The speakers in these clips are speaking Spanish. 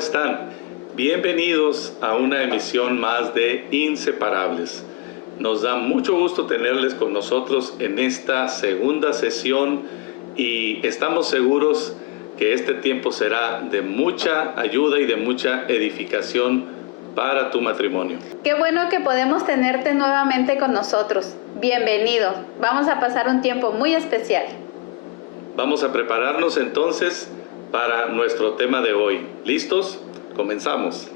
están? Bienvenidos a una emisión más de Inseparables. Nos da mucho gusto tenerles con nosotros en esta segunda sesión y estamos seguros que este tiempo será de mucha ayuda y de mucha edificación para tu matrimonio. Qué bueno que podemos tenerte nuevamente con nosotros. Bienvenido. Vamos a pasar un tiempo muy especial. Vamos a prepararnos entonces para nuestro tema de hoy. ¿Listos? Comenzamos.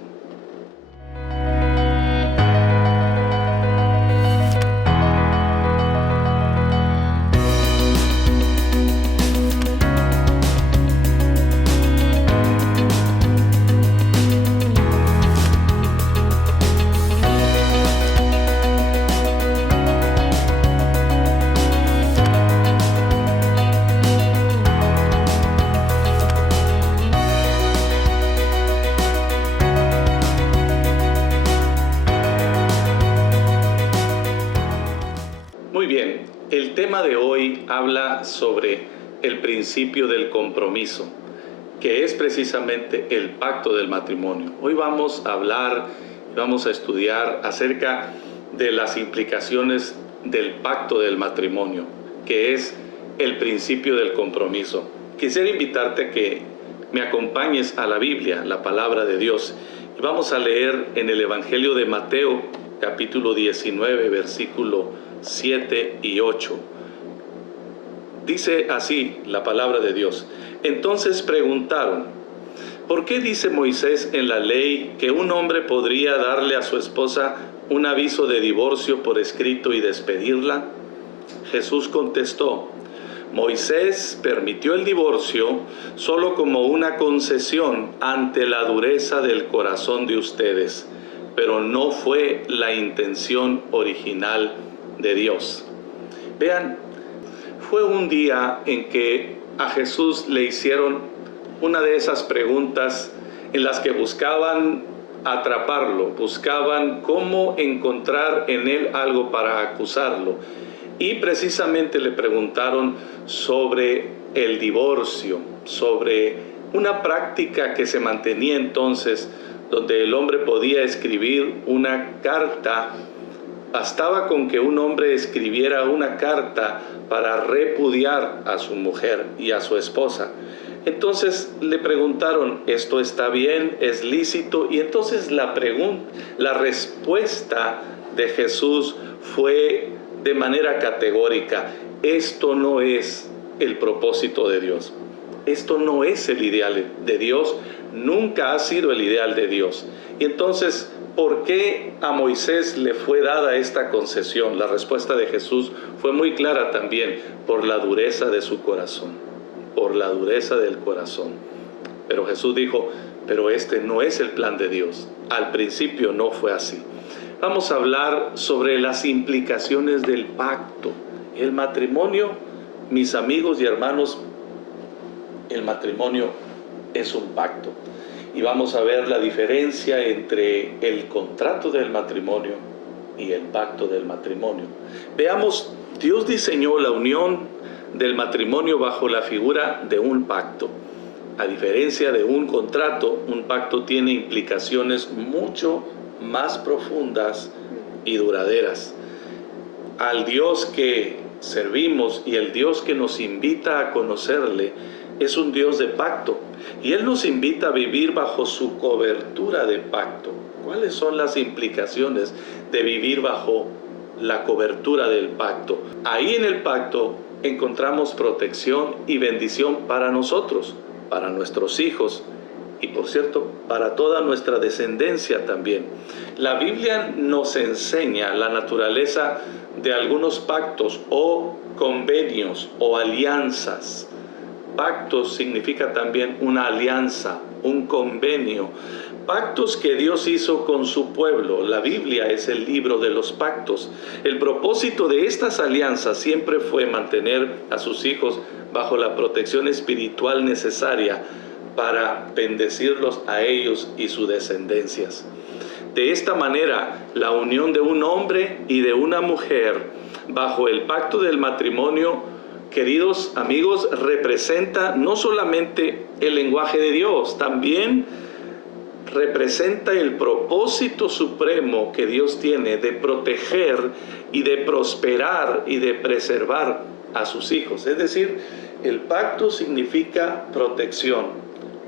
Muy bien, el tema de hoy habla sobre el principio del compromiso, que es precisamente el pacto del matrimonio. Hoy vamos a hablar, vamos a estudiar acerca de las implicaciones del pacto del matrimonio, que es el principio del compromiso. Quisiera invitarte a que me acompañes a la Biblia, la palabra de Dios. Y vamos a leer en el Evangelio de Mateo, capítulo 19, versículo 7 y 8. Dice así la palabra de Dios. Entonces preguntaron, ¿por qué dice Moisés en la ley que un hombre podría darle a su esposa un aviso de divorcio por escrito y despedirla? Jesús contestó, Moisés permitió el divorcio solo como una concesión ante la dureza del corazón de ustedes, pero no fue la intención original de Dios. Vean, fue un día en que a Jesús le hicieron una de esas preguntas en las que buscaban atraparlo, buscaban cómo encontrar en él algo para acusarlo. Y precisamente le preguntaron sobre el divorcio, sobre una práctica que se mantenía entonces, donde el hombre podía escribir una carta. Bastaba con que un hombre escribiera una carta para repudiar a su mujer y a su esposa. Entonces le preguntaron, ¿esto está bien? ¿Es lícito? Y entonces la respuesta de Jesús fue de manera categórica, esto no es el propósito de Dios. Esto no es el ideal de Dios, nunca ha sido el ideal de Dios. Y entonces, ¿por qué a Moisés le fue dada esta concesión? La respuesta de Jesús fue muy clara también, por la dureza de su corazón, por la dureza del corazón. Pero Jesús dijo, pero este no es el plan de Dios. Al principio no fue así. Vamos a hablar sobre las implicaciones del pacto. El matrimonio, mis amigos y hermanos, el matrimonio es un pacto. Y vamos a ver la diferencia entre el contrato del matrimonio y el pacto del matrimonio. Veamos, Dios diseñó la unión del matrimonio bajo la figura de un pacto. A diferencia de un contrato, un pacto tiene implicaciones mucho más profundas y duraderas. Al Dios que servimos y el Dios que nos invita a conocerle es un Dios de pacto y Él nos invita a vivir bajo su cobertura de pacto. ¿Cuáles son las implicaciones de vivir bajo la cobertura del pacto? Ahí en el pacto encontramos protección y bendición para nosotros, para nuestros hijos y, por cierto, para toda nuestra descendencia también. La Biblia nos enseña la naturaleza de algunos pactos o convenios o alianzas. Pactos significa también una alianza, un convenio. Pactos que Dios hizo con su pueblo. La Biblia es el libro de los pactos. El propósito de estas alianzas siempre fue mantener a sus hijos bajo la protección espiritual necesaria para bendecirlos a ellos y sus descendencias. De esta manera, la unión de un hombre y de una mujer bajo el pacto del matrimonio, queridos amigos, representa no solamente el lenguaje de Dios, también representa el propósito supremo que Dios tiene de proteger y de prosperar y de preservar a sus hijos. Es decir, el pacto significa protección,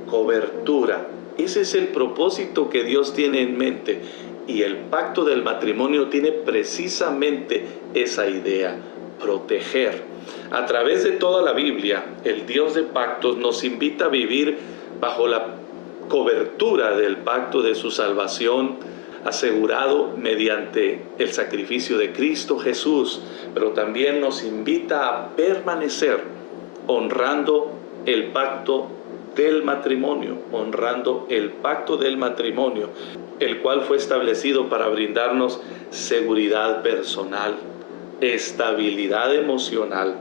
cobertura. Ese es el propósito que Dios tiene en mente. Y el pacto del matrimonio tiene precisamente esa idea, proteger. A través de toda la Biblia, el Dios de pactos nos invita a vivir bajo la cobertura del pacto de su salvación, asegurado mediante el sacrificio de Cristo Jesús, pero también nos invita a permanecer honrando el pacto del matrimonio, honrando el pacto del matrimonio, el cual fue establecido para brindarnos seguridad personal, estabilidad emocional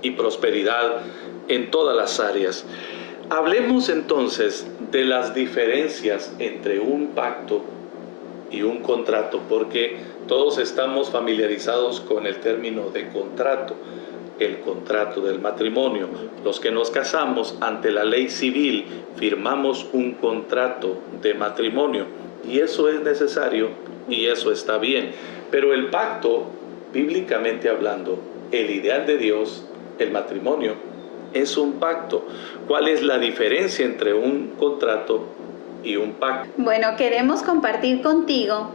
y prosperidad en todas las áreas. Hablemos entonces de las diferencias entre un pacto y un contrato, porque todos estamos familiarizados con el término de contrato, el contrato del matrimonio. Los que nos casamos ante la ley civil firmamos un contrato de matrimonio y eso es necesario y eso está bien. Pero el pacto, bíblicamente hablando, el ideal de Dios, el matrimonio, es un pacto. ¿Cuál es la diferencia entre un contrato y un pacto? Bueno, queremos compartir contigo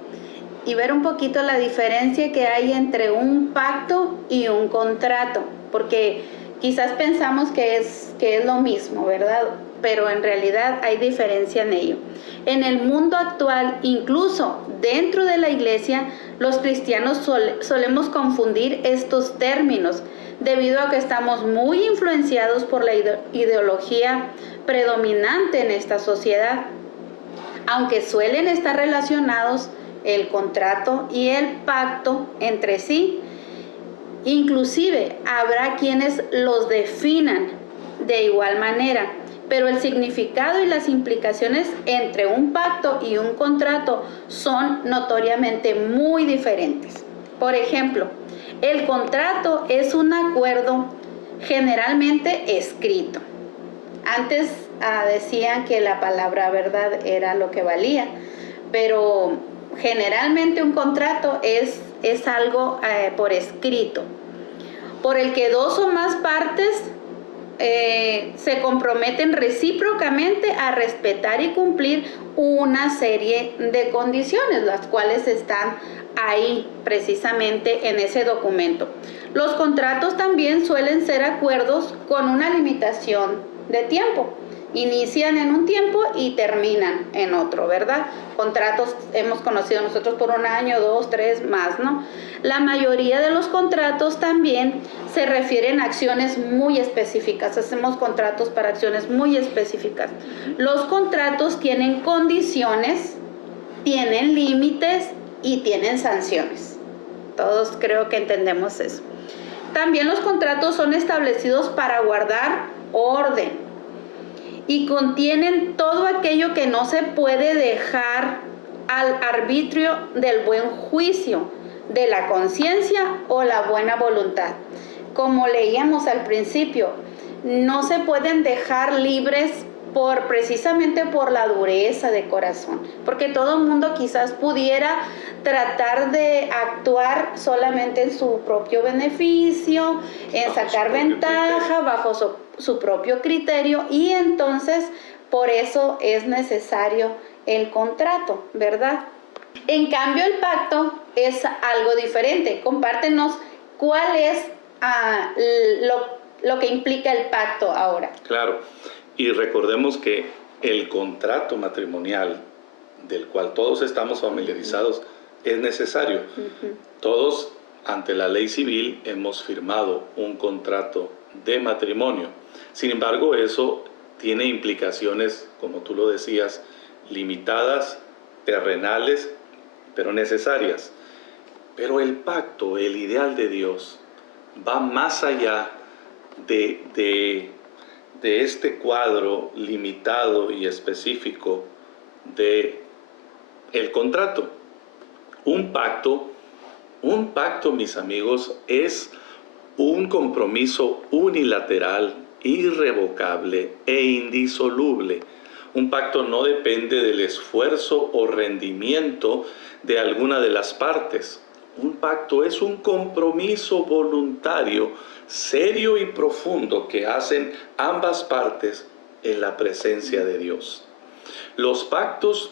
y ver un poquito la diferencia que hay entre un pacto y un contrato, porque quizás pensamos que es lo mismo, ¿verdad? Pero en realidad hay diferencia en ello. En el mundo actual, incluso dentro de la iglesia, los cristianos solemos confundir estos términos debido a que estamos muy influenciados por la ideología predominante en esta sociedad. Aunque suelen estar relacionados el contrato y el pacto entre sí, inclusive habrá quienes los definan de igual manera, pero el significado y las implicaciones entre un pacto y un contrato son notoriamente muy diferentes. Por ejemplo, el contrato es un acuerdo generalmente escrito. Antes decían que la palabra verdad era lo que valía, pero generalmente un contrato es algo por escrito, por el que dos o más partes se comprometen recíprocamente a respetar y cumplir una serie de condiciones, las cuales están ahí precisamente en ese documento. Los contratos también suelen ser acuerdos con una limitación de tiempo. Inician en un tiempo y terminan en otro, ¿verdad? Contratos hemos conocido nosotros por 1 año, 2, 3 más, ¿no? La mayoría de los contratos también se refieren a acciones muy específicas. Hacemos contratos para acciones muy específicas. Los contratos tienen condiciones, tienen límites y tienen sanciones. Todos creo que entendemos eso. También los contratos son establecidos para guardar orden y contienen todo aquello que no se puede dejar al arbitrio del buen juicio, de la conciencia o la buena voluntad. Como leíamos al principio, no se pueden dejar libres precisamente por la dureza de corazón, porque todo el mundo quizás pudiera tratar de actuar solamente en su propio beneficio, en sacar ventaja bajo su propio criterio, y entonces por eso es necesario el contrato, ¿verdad? En cambio, el pacto es algo diferente. Compártenos cuál es lo que implica el pacto ahora. Claro, y recordemos que el contrato matrimonial, del cual todos estamos familiarizados, es necesario. Todos ante la ley civil hemos firmado un contrato de matrimonio. Sin embargo, eso tiene implicaciones, como tú lo decías, limitadas, terrenales, pero necesarias. Pero el pacto, el ideal de Dios, va más allá de este cuadro limitado y específico de el contrato. Un pacto, mis amigos, es un compromiso unilateral, irrevocable e indisoluble. Un pacto no depende del esfuerzo o rendimiento de alguna de las partes. Un pacto es un compromiso voluntario, serio y profundo que hacen ambas partes en la presencia de Dios. Los pactos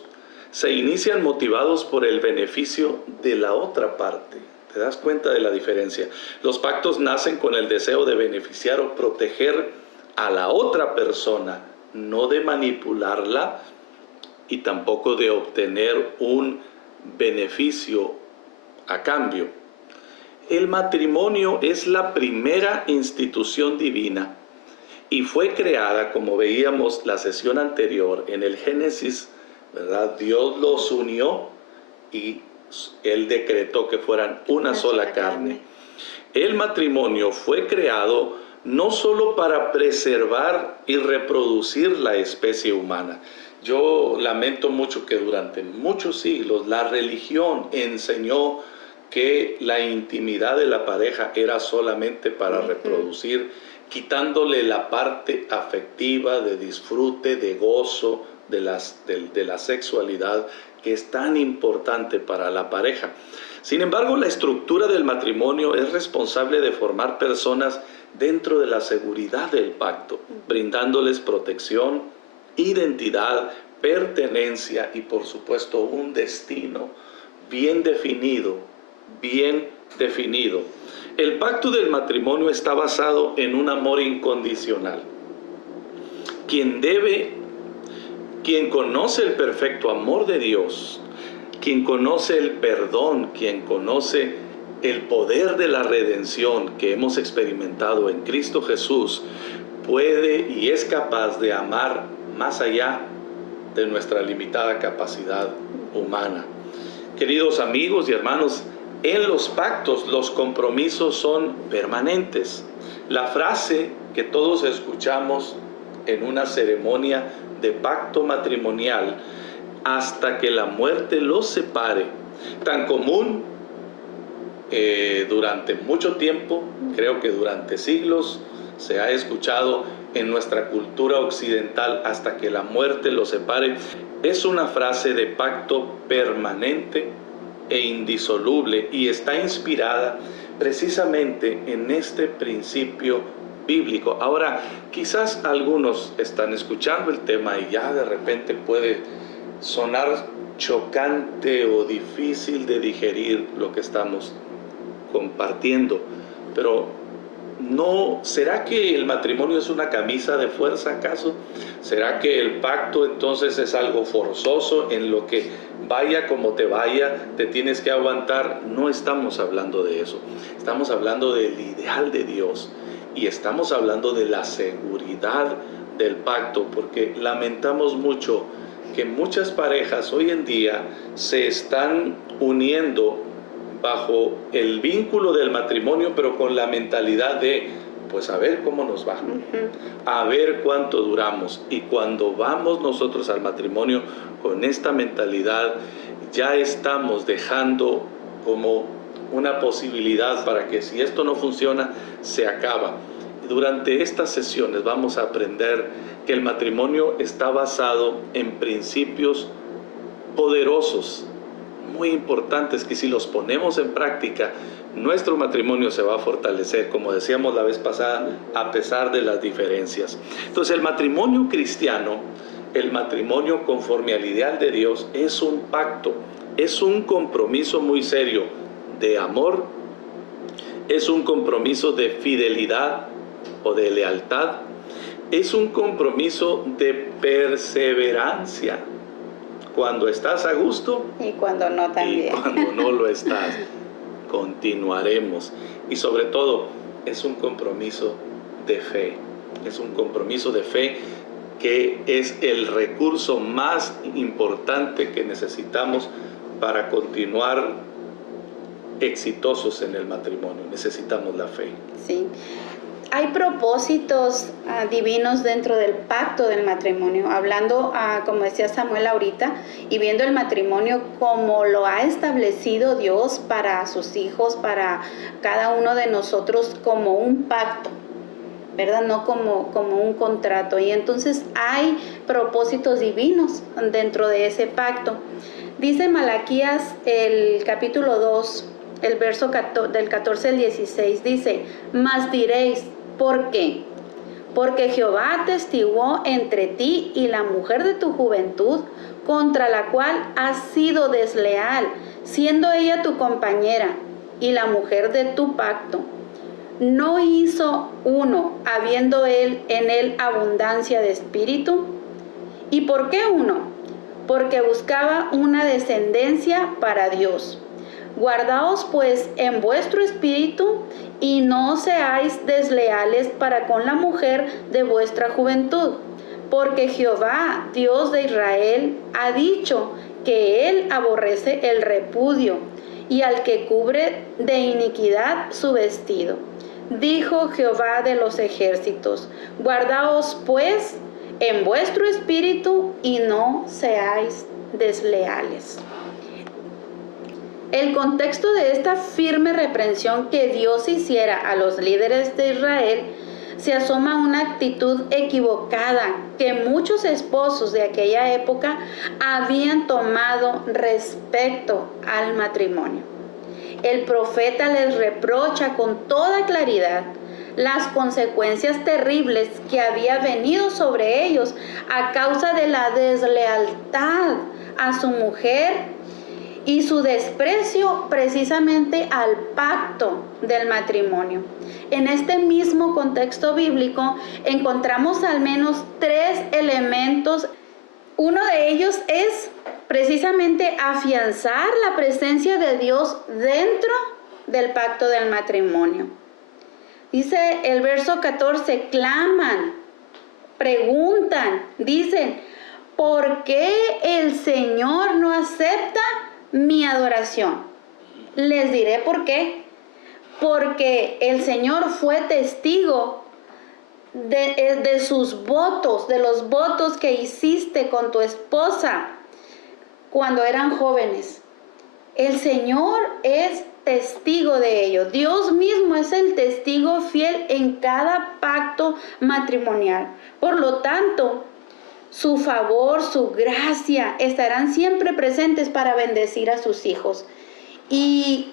se inician motivados por el beneficio de la otra parte. ¿Te das cuenta de la diferencia? Los pactos nacen con el deseo de beneficiar o proteger a la otra persona, no de manipularla y tampoco de obtener un beneficio a cambio. El matrimonio es la primera institución divina y fue creada, como veíamos la sesión anterior, en el Génesis, ¿verdad? Dios los unió y Él decretó que fueran una sola carne. El matrimonio fue creado no solo para preservar y reproducir la especie humana. Yo lamento mucho que durante muchos siglos la religión enseñó que la intimidad de la pareja era solamente para reproducir, quitándole la parte afectiva, de disfrute, de gozo, de la sexualidad, que es tan importante para la pareja. Sin embargo, la estructura del matrimonio es responsable de formar personas dentro de la seguridad del pacto, brindándoles protección, identidad, pertenencia y por supuesto un destino bien definido, bien definido. El pacto del matrimonio está basado en un amor incondicional. Quien conoce el perfecto amor de Dios, quien conoce el perdón, quien conoce el poder de la redención que hemos experimentado en Cristo Jesús, puede y es capaz de amar más allá de nuestra limitada capacidad humana. Queridos amigos y hermanos, en los pactos los compromisos son permanentes. La frase que todos escuchamos en una ceremonia de pacto matrimonial, hasta que la muerte los separe, tan común durante mucho tiempo, creo que durante siglos, se ha escuchado en nuestra cultura occidental, hasta que la muerte los separe, es una frase de pacto permanente e indisoluble y está inspirada precisamente en este principio bíblico. Ahora, quizás algunos están escuchando el tema y ya de repente puede sonar chocante o difícil de digerir lo que estamos compartiendo, pero no, ¿será que el matrimonio es una camisa de fuerza acaso? ¿Será que el pacto entonces es algo forzoso en lo que vaya como te vaya, te tienes que aguantar? No estamos hablando de eso, estamos hablando del ideal de Dios y estamos hablando de la seguridad del pacto, porque lamentamos mucho que muchas parejas hoy en día se están uniendo bajo el vínculo del matrimonio, pero con la mentalidad de, pues a ver cómo nos va, a ver cuánto duramos. Y cuando vamos nosotros al matrimonio con esta mentalidad, ya estamos dejando como una posibilidad para que si esto no funciona, se acaba. Durante estas sesiones vamos a aprender que el matrimonio está basado en principios poderosos, muy importantes, que si los ponemos en práctica, nuestro matrimonio se va a fortalecer, como decíamos la vez pasada, a pesar de las diferencias. Entonces, el matrimonio cristiano, el matrimonio conforme al ideal de Dios, es un pacto, es un compromiso muy serio de amor, es un compromiso de fidelidad o de lealtad, es un compromiso de perseverancia. Cuando estás a gusto y cuando no también. Y cuando no lo estás, continuaremos. Y sobre todo, es un compromiso de fe. Es un compromiso de fe que es el recurso más importante que necesitamos para continuar exitosos en el matrimonio. Necesitamos la fe. Sí. Hay propósitos divinos dentro del pacto del matrimonio, hablando, como decía Samuel ahorita, y viendo el matrimonio como lo ha establecido Dios para sus hijos, para cada uno de nosotros como un pacto. ¿verdad? No como un contrato. Y entonces hay propósitos divinos dentro de ese pacto. Dice Malaquías, el capítulo 2, el verso del 14 al 16, dice: mas diréis, ¿por qué? Porque Jehová atestiguó entre ti y la mujer de tu juventud, contra la cual has sido desleal, siendo ella tu compañera y la mujer de tu pacto. ¿No hizo uno, habiendo él en él abundancia de espíritu? ¿Y por qué uno? Porque buscaba una descendencia para Dios. Guardaos pues en vuestro espíritu y no seáis desleales para con la mujer de vuestra juventud, porque Jehová, Dios de Israel, ha dicho que él aborrece el repudio y al que cubre de iniquidad su vestido. Dijo Jehová de los ejércitos: guardaos pues en vuestro espíritu y no seáis desleales. El contexto de esta firme reprensión que Dios hiciera a los líderes de Israel se asoma una actitud equivocada que muchos esposos de aquella época habían tomado respecto al matrimonio. El profeta les reprocha con toda claridad las consecuencias terribles que había venido sobre ellos a causa de la deslealtad a su mujer y su desprecio precisamente al pacto del matrimonio. En este mismo contexto bíblico encontramos al menos 3 elementos. Uno de ellos es precisamente afianzar la presencia de Dios dentro del pacto del matrimonio. Dice el verso 14, claman, preguntan, dicen: ¿por qué el Señor no acepta mi adoración? Les diré por qué. Porque el Señor fue testigo de sus votos, de los votos que hiciste con tu esposa cuando eran jóvenes. El Señor es testigo de ello. Dios mismo es el testigo fiel en cada pacto matrimonial. Por lo tanto, su favor, su gracia estarán siempre presentes para bendecir a sus hijos. Y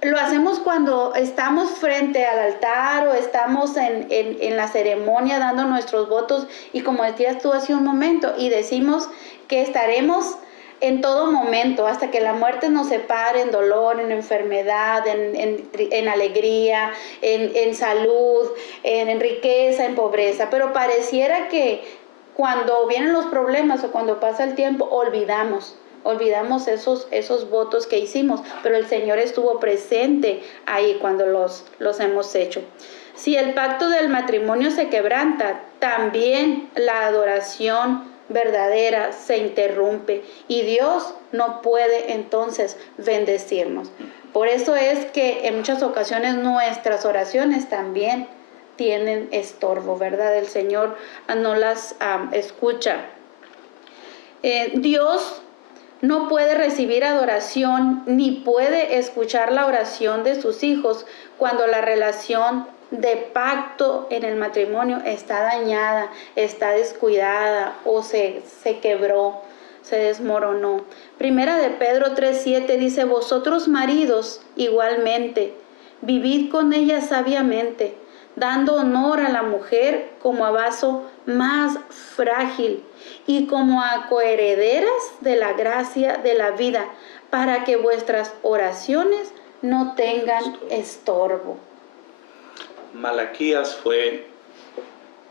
lo hacemos cuando estamos frente al altar o estamos en la ceremonia dando nuestros votos, y como decías tú hace un momento, y decimos que estaremos en todo momento, hasta que la muerte nos separe, en dolor, en enfermedad, en alegría, en salud, en riqueza, en pobreza. Pero pareciera que cuando vienen los problemas o cuando pasa el tiempo, olvidamos esos votos que hicimos, pero el Señor estuvo presente ahí cuando los hemos hecho. Si el pacto del matrimonio se quebranta, también la adoración verdadera se interrumpe y Dios no puede entonces bendecirnos. Por eso es que en muchas ocasiones nuestras oraciones también tienen estorbo, ¿verdad? El Señor no las escucha. Dios no puede recibir adoración ni puede escuchar la oración de sus hijos cuando la relación de pacto en el matrimonio está dañada, está descuidada o se quebró, se desmoronó. Primera de Pedro 3:7 dice: vosotros maridos igualmente, vivid con ella sabiamente, dando honor a la mujer como a vaso más frágil y como a coherederas de la gracia de la vida, para que vuestras oraciones no tengan estorbo. Malaquías fue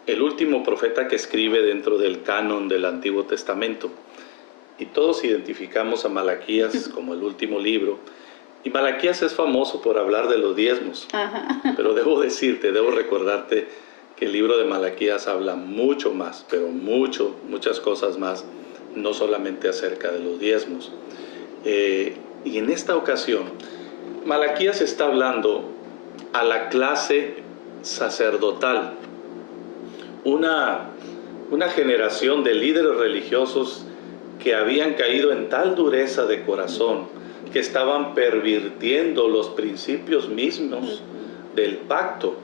el último profeta que escribe dentro del canon del Antiguo Testamento. Y todos identificamos a Malaquías como el último libro. Y Malaquías es famoso por hablar de los diezmos. Ajá. Pero debo recordarte que el libro de Malaquías habla mucho más, pero muchas cosas más, no solamente acerca de los diezmos. Y en esta ocasión, Malaquías está hablando a la clase sacerdotal, una generación de líderes religiosos que habían caído en tal dureza de corazón que estaban pervirtiendo los principios mismos del pacto.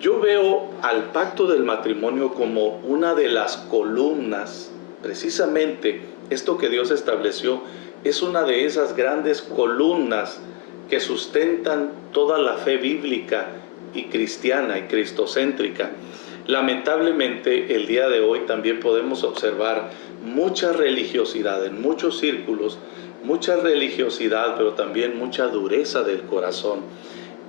Yo veo al pacto del matrimonio como una de las columnas, precisamente esto que Dios estableció es una de esas grandes columnas que sustentan toda la fe bíblica y cristiana y cristocéntrica. Lamentablemente, el día de hoy también podemos observar mucha religiosidad en muchos círculos, mucha religiosidad, pero también mucha dureza del corazón.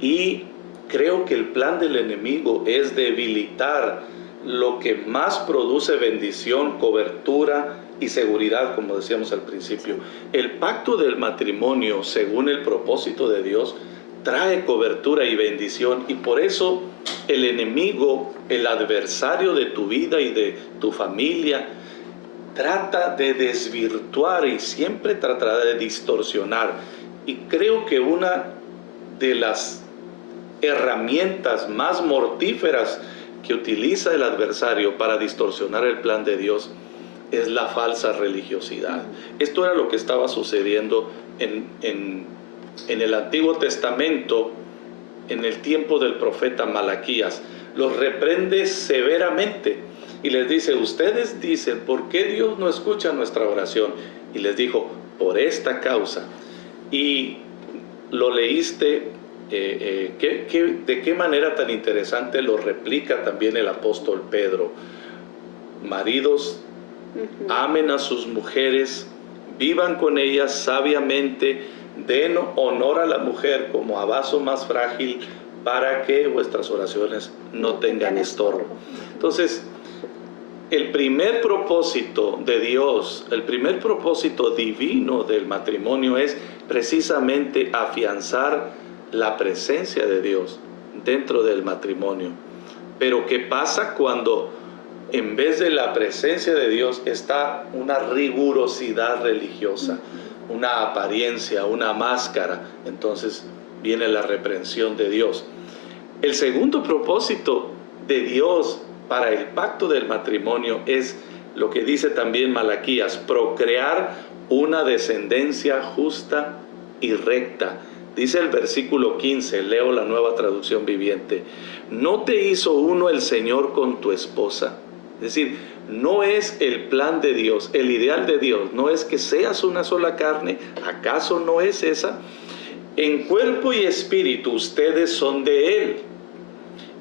Y creo que el plan del enemigo es debilitar lo que más produce bendición, cobertura y seguridad, como decíamos al principio. El pacto del matrimonio, según el propósito de Dios, trae cobertura y bendición, y por eso el enemigo, el adversario de tu vida y de tu familia, trata de desvirtuar y siempre tratará de distorsionar. Y creo que una de las herramientas más mortíferas que utiliza el adversario para distorsionar el plan de Dios es la falsa religiosidad. Esto era lo que estaba sucediendo en el Antiguo Testamento, en el tiempo del profeta Malaquías. Los reprende severamente y les dice: ustedes dicen, ¿por qué Dios no escucha nuestra oración? Y les dijo: por esta causa. Y lo leíste, de qué manera tan interesante lo replica también el apóstol Pedro. Maridos, amen a sus mujeres, vivan con ellas sabiamente, den honor a la mujer como a vaso más frágil, para que vuestras oraciones no tengan estorbo. Entonces, el primer propósito de Dios, el primer propósito divino del matrimonio es precisamente afianzar la presencia de Dios dentro del matrimonio. Pero ¿qué pasa cuando en vez de la presencia de Dios está una rigurosidad religiosa, una apariencia, una máscara? Entonces viene la reprensión de Dios. El segundo propósito de Dios para el pacto del matrimonio es lo que dice también Malaquías: procrear una descendencia justa y recta. Dice el versículo 15, leo la Nueva Traducción Viviente: ¿no te hizo uno el Señor con tu esposa? Es decir, no es el plan de Dios, el ideal de Dios, no es que seas una sola carne. ¿Acaso no es esa? En cuerpo y espíritu ustedes son de Él.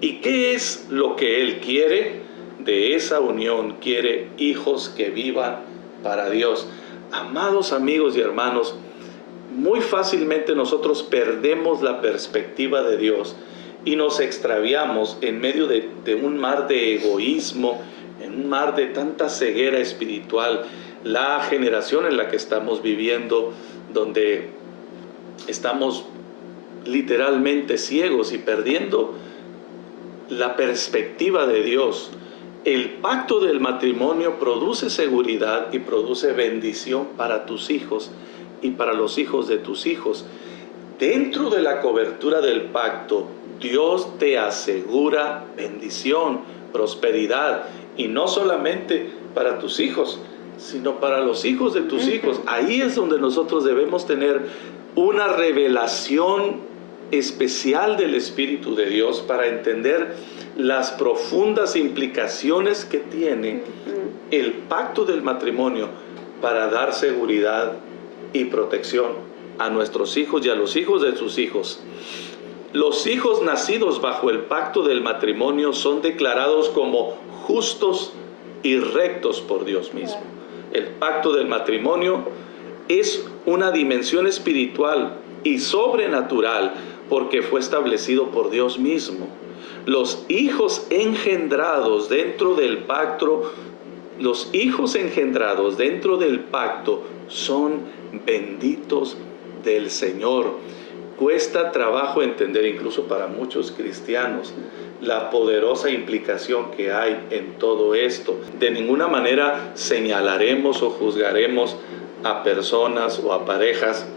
¿Y qué es lo que Él quiere? De esa unión quiere hijos que vivan para Dios. Amados amigos y hermanos, muy fácilmente nosotros perdemos la perspectiva de Dios y nos extraviamos en medio de un mar de egoísmo, en un mar de tanta ceguera espiritual. La generación en la que estamos viviendo, donde estamos literalmente ciegos y perdiendo la perspectiva de Dios. El pacto del matrimonio produce seguridad y produce bendición para tus hijos y para los hijos de tus hijos. Dentro de la cobertura del pacto, Dios te asegura bendición, prosperidad, y no solamente para tus hijos, sino para los hijos de tus hijos. Ahí es donde nosotros debemos tener una revelación especial del Espíritu de Dios para entender las profundas implicaciones que tiene el pacto del matrimonio para dar seguridad y protección a nuestros hijos y a los hijos de sus hijos. Los hijos nacidos bajo el pacto del matrimonio son declarados como justos y rectos por Dios mismo. El pacto del matrimonio es una dimensión espiritual y sobrenatural porque fue establecido por Dios mismo. Los hijos engendrados dentro del pacto, son benditos del Señor. Cuesta trabajo entender, incluso para muchos cristianos, la poderosa implicación que hay en todo esto. De ninguna manera señalaremos o juzgaremos a personas o a parejas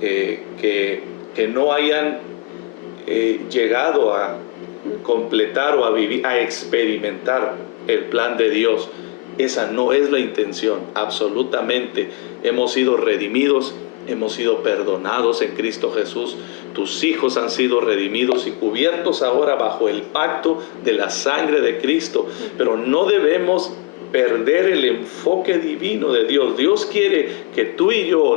que no hayan llegado a completar o a vivir, a experimentar el plan de Dios. Esa no es la intención, absolutamente. Hemos sido redimidos hemos sido perdonados en Cristo Jesús. Tus hijos han sido redimidos y cubiertos ahora bajo el pacto de la sangre de Cristo. Pero no debemos perder el enfoque divino de Dios. Dios quiere que tú y yo,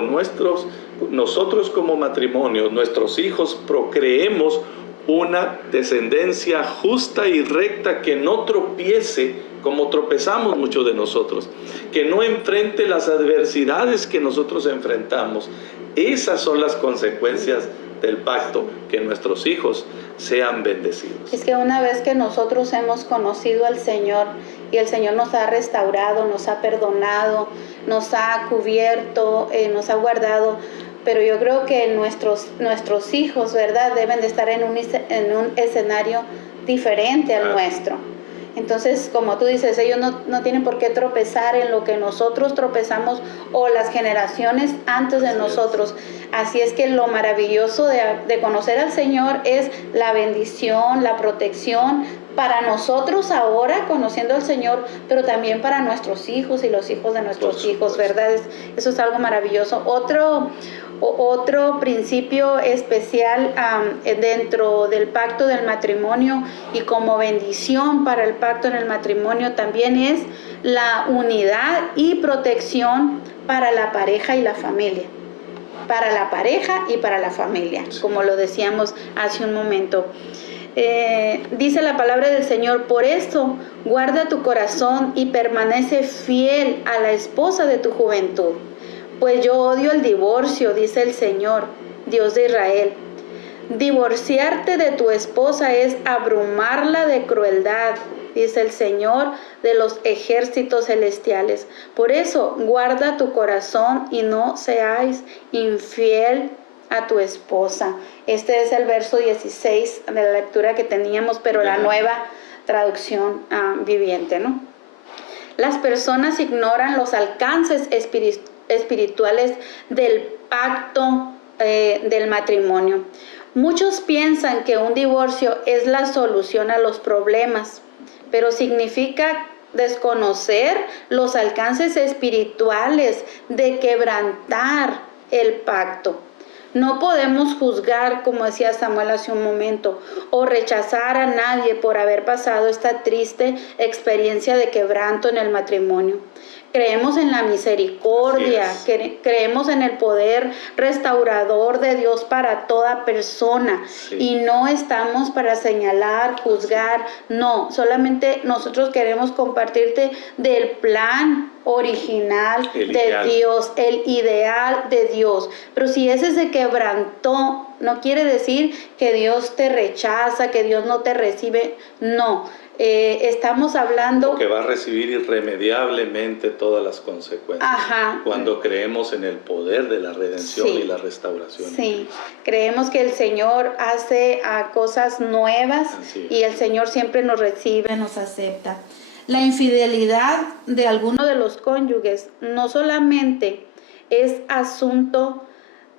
nosotros como matrimonio, nuestros hijos, procreemos una descendencia justa y recta que no tropiece como tropezamos muchos de nosotros, que no enfrente las adversidades que nosotros enfrentamos. Esas son las consecuencias del pacto, que nuestros hijos sean bendecidos. Es que una vez que nosotros hemos conocido al Señor y el Señor nos ha restaurado, nos ha perdonado, nos ha cubierto, nos ha guardado, pero yo creo que nuestros hijos, ¿verdad?, deben de estar en un escenario diferente al nuestro. Entonces, como tú dices, ellos no tienen por qué tropezar en lo que nosotros tropezamos o las generaciones antes de nosotros. Así es que lo maravilloso de conocer al Señor es la bendición, la protección para nosotros ahora, conociendo al Señor, pero también para nuestros hijos y los hijos de nuestros hijos, ¿verdad? Eso es algo maravilloso. Otro principio especial dentro del pacto del matrimonio y como bendición para el pacto en el matrimonio también es la unidad y protección para la pareja y la familia. Para la pareja y para la familia, como lo decíamos hace un momento. Dice la palabra del Señor: por esto guarda tu corazón y permanece fiel a la esposa de tu juventud. Pues yo odio el divorcio, dice el Señor, Dios de Israel. Divorciarte de tu esposa es abrumarla de crueldad, dice el Señor de los ejércitos celestiales. Por eso, guarda tu corazón y no seáis infiel a tu esposa. Este es el verso 16 de la lectura que teníamos, pero la nueva traducción viviente, ¿no? Las personas ignoran los alcances espirituales del pacto del matrimonio. Muchos piensan que un divorcio es la solución a los problemas, pero significa desconocer los alcances espirituales de quebrantar el pacto. No podemos juzgar, como decía Samuel hace un momento, o rechazar a nadie por haber pasado esta triste experiencia de quebranto en el matrimonio. Creemos en la misericordia, creemos en el poder restaurador de Dios para toda persona. Y no estamos para señalar, juzgar, no, solamente nosotros queremos compartirte del plan original de Dios, el ideal de Dios. Pero si ese se quebrantó, no quiere decir que Dios te rechaza, que Dios no te recibe, no. Estamos hablando que va a recibir irremediablemente todas las consecuencias. Cuando creemos en el poder de la redención y la restauración. Sí, creemos que el Señor hace cosas nuevas y el Señor siempre nos recibe, nos acepta. La infidelidad de alguno de los cónyuges no solamente es asunto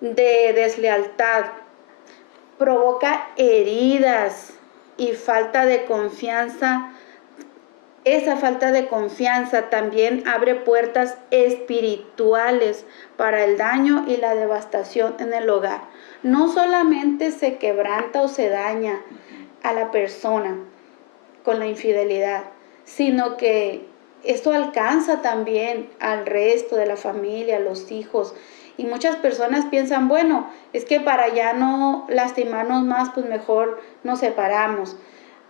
de deslealtad, provoca heridas y falta de confianza. Esa falta de confianza también abre puertas espirituales para el daño y la devastación en el hogar. No solamente se quebranta o se daña a la persona con la infidelidad, sino que esto alcanza también al resto de la familia, a los hijos. Y muchas personas piensan, bueno, es que para ya no lastimarnos más, pues mejor nos separamos.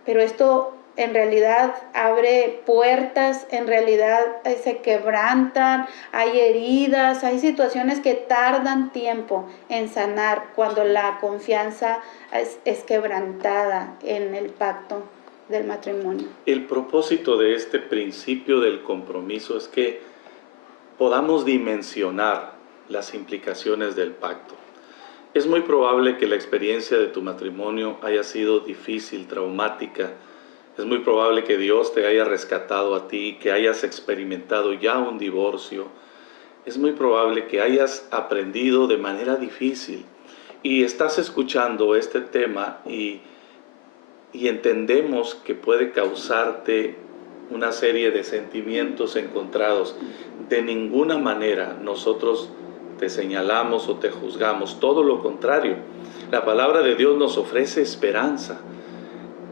Pero esto en realidad abre puertas, en realidad se quebrantan, hay heridas, hay situaciones que tardan tiempo en sanar cuando la confianza es quebrantada en el pacto del matrimonio. El propósito de este principio del compromiso es que podamos dimensionar las implicaciones del pacto. Es muy probable que la experiencia de tu matrimonio haya sido difícil, traumática. Es muy probable que Dios te haya rescatado a ti, que hayas experimentado ya un divorcio. Es muy probable que hayas aprendido de manera difícil y estás escuchando este tema y entendemos que puede causarte una serie de sentimientos encontrados. De ninguna manera nosotros te señalamos o te juzgamos. Todo lo contrario, la palabra de Dios nos ofrece esperanza.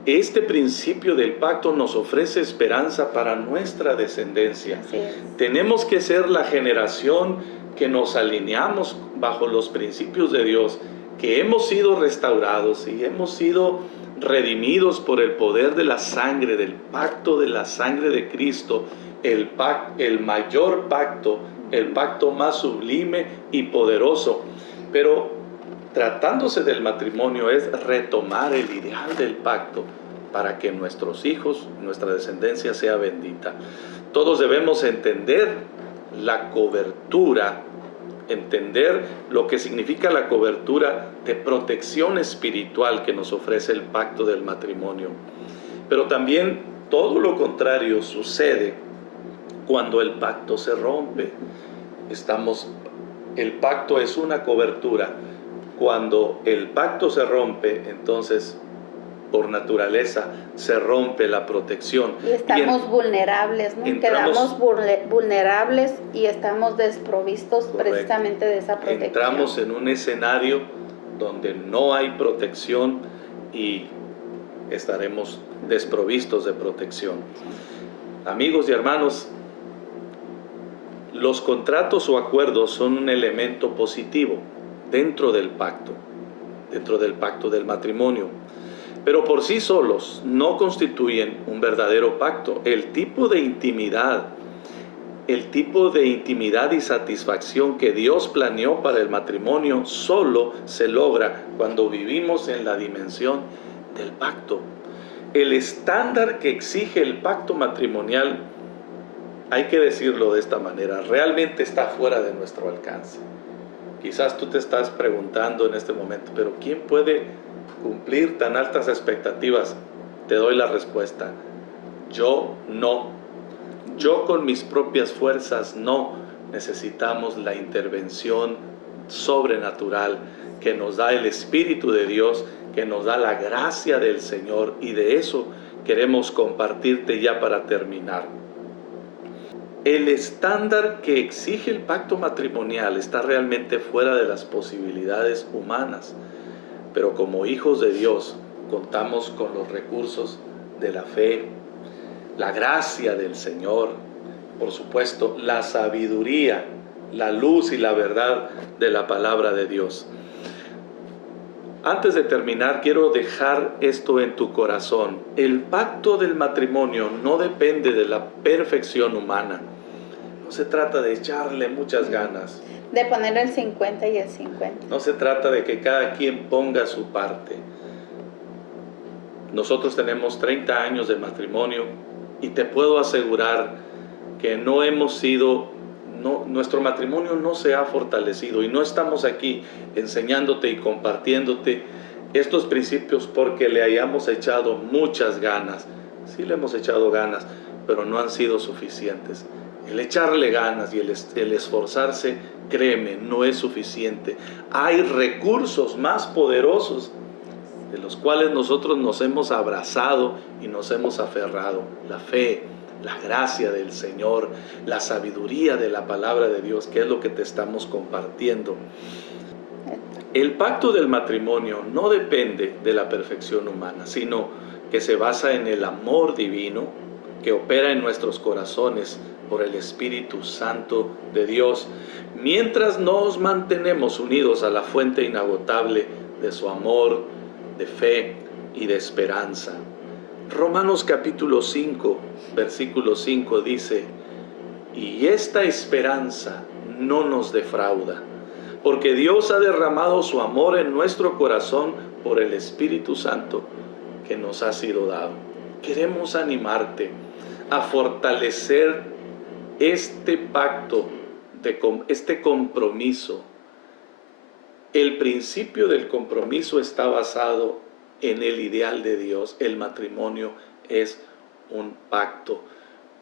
Este principio del pacto nos ofrece esperanza para nuestra descendencia. Así es. Tenemos que ser la generación que nos alineamos bajo los principios de Dios, que hemos sido restaurados y hemos sido redimidos por el poder de la sangre, del pacto de la sangre de Cristo, el mayor pacto, el pacto más sublime y poderoso. Pero tratándose del matrimonio es retomar el ideal del pacto para que nuestros hijos, nuestra descendencia sea bendita. Todos debemos entender la cobertura, entender lo que significa la cobertura de protección espiritual que nos ofrece el pacto del matrimonio. Pero también todo lo contrario sucede cuando el pacto se rompe. El pacto es una cobertura. Cuando el pacto se rompe, entonces por naturaleza se rompe la protección. Y estamos vulnerables, ¿no? Quedamos vulnerables y estamos desprovistos. Correcto. Precisamente de esa protección. Entramos en un escenario donde no hay protección y estaremos desprovistos de protección. Amigos y hermanos, los contratos o acuerdos son un elemento positivo dentro del pacto del matrimonio, pero por sí solos no constituyen un verdadero pacto. El tipo de intimidad y satisfacción que Dios planeó para el matrimonio solo se logra cuando vivimos en la dimensión del pacto. El estándar que exige el pacto matrimonial, hay que decirlo de esta manera, realmente está fuera de nuestro alcance. Quizás tú te estás preguntando en este momento, pero ¿quién puede cumplir tan altas expectativas? Te doy la respuesta: yo no. Yo con mis propias fuerzas no. Necesitamos la intervención sobrenatural que nos da el Espíritu de Dios, que nos da la gracia del Señor, y de eso queremos compartirte ya para terminar. El estándar que exige el pacto matrimonial está realmente fuera de las posibilidades humanas, pero como hijos de Dios contamos con los recursos de la fe, la gracia del Señor, por supuesto, la sabiduría, la luz y la verdad de la palabra de Dios. Antes de terminar, quiero dejar esto en tu corazón. El pacto del matrimonio no depende de la perfección humana. No se trata de echarle muchas ganas. De poner el 50 y el 50. No se trata de que cada quien ponga su parte. Nosotros tenemos 30 años de matrimonio y te puedo asegurar que nuestro matrimonio no se ha fortalecido, y no estamos aquí enseñándote y compartiéndote estos principios porque le hayamos echado muchas ganas. Sí le hemos echado ganas, pero no han sido suficientes. El echarle ganas y el esforzarse, créeme, no es suficiente. Hay recursos más poderosos de los cuales nosotros nos hemos abrazado y nos hemos aferrado: la fe, la gracia del Señor, la sabiduría de la palabra de Dios, que es lo que te estamos compartiendo. El pacto del matrimonio no depende de la perfección humana, sino que se basa en el amor divino que opera en nuestros corazones por el Espíritu Santo de Dios, mientras nos mantenemos unidos a la fuente inagotable de su amor, de fe y de esperanza. Romanos capítulo 5, versículo 5 dice: y esta esperanza no nos defrauda, porque Dios ha derramado su amor en nuestro corazón por el Espíritu Santo que nos ha sido dado. Queremos animarte a fortalecer este pacto, este compromiso. El principio del compromiso está basado en el ideal de Dios. El matrimonio es un pacto.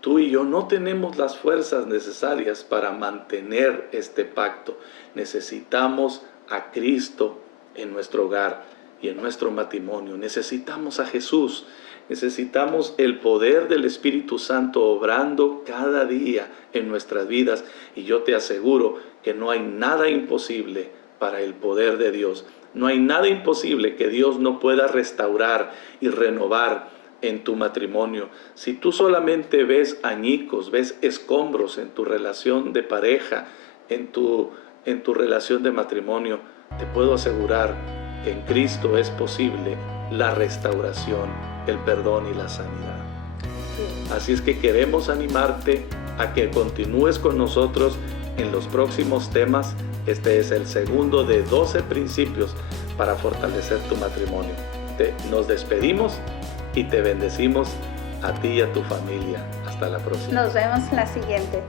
Tú y yo no tenemos las fuerzas necesarias para mantener este pacto. Necesitamos a Cristo en nuestro hogar y en nuestro matrimonio. Necesitamos a Jesús. Necesitamos el poder del Espíritu Santo obrando cada día en nuestras vidas. Y yo te aseguro que no hay nada imposible para el poder de Dios. No hay nada imposible que Dios no pueda restaurar y renovar en tu matrimonio. Si tú solamente ves añicos, ves escombros en tu relación de pareja, en tu relación de matrimonio, te puedo asegurar que en Cristo es posible la restauración, el perdón y la sanidad. Así es que queremos animarte a que continúes con nosotros en los próximos temas. Este es el segundo de 12 principios para fortalecer tu matrimonio. Nos despedimos y te bendecimos a ti y a tu familia. Hasta la próxima. Nos vemos en la siguiente.